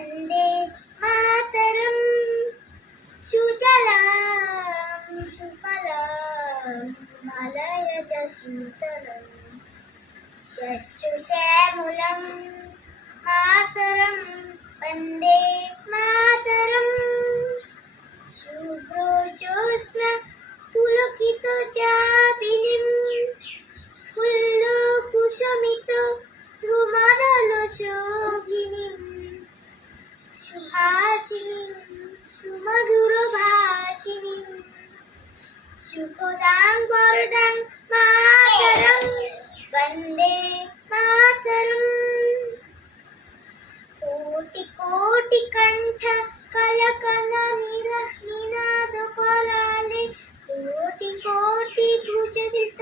वन्दे मातरं सुजलां सुफलां मलयज शीतलं शस्यश्यामलं मातरं वन्दे मातरं शुभ्रज्योत्स्ना पुलकितचापिनीं फुल्लकुसुमितद्रुमदलशोभिनीं सुहासिनीं सुमधुरभाषिणीं सुखदां वरदां मातरं वन्दे मातरम् कोटि कोटि कंठ कलकल निनाद कलाले कोटि कोटि भुजदित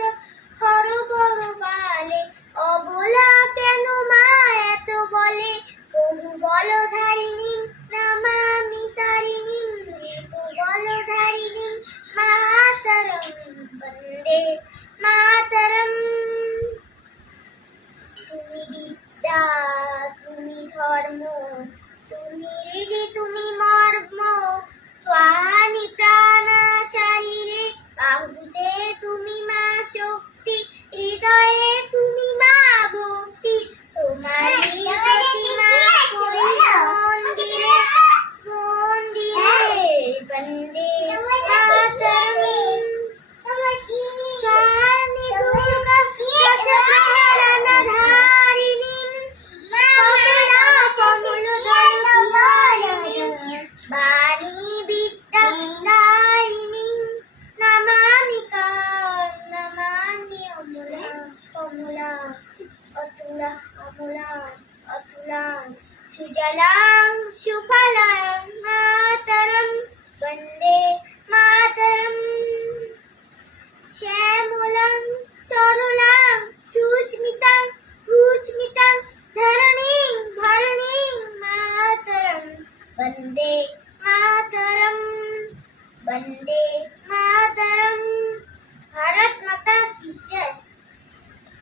खर खर बाले अबला केन मा एत बोले बहु बलधारिणी नमामि तारिणी रिपु बलधारिणी मातरं वन्दे मातरम् তুমি বিদ্যা তুমি ধর্ম তুমি হৃদি তুমি মর্ম ত্বানি প্রাণাশালীরে বাহুতে তুমি মা শক্তি হৃদয়ে তুমি মা ভক্তি তোমার প্রতিমা করি মন্দিরে মন্দিরে বন্দে মাতরম স্বামী দুর্গা দশগ্রহণধারিণীं কমলা কমলদলকুমারিণীं বাণী বিদ্যাদায়িনীं নমামি নমামি অমলা কমলা অতুলা অমলা অতুলা সুজলাং সুফলাং মাতরম বন্দে মাতরম শ্যামলাং সরলাং সুস্মিতাং ভূস্মিতাং ধরণীং ধরণীং মাতরম বন্দে মাতরম বন্দে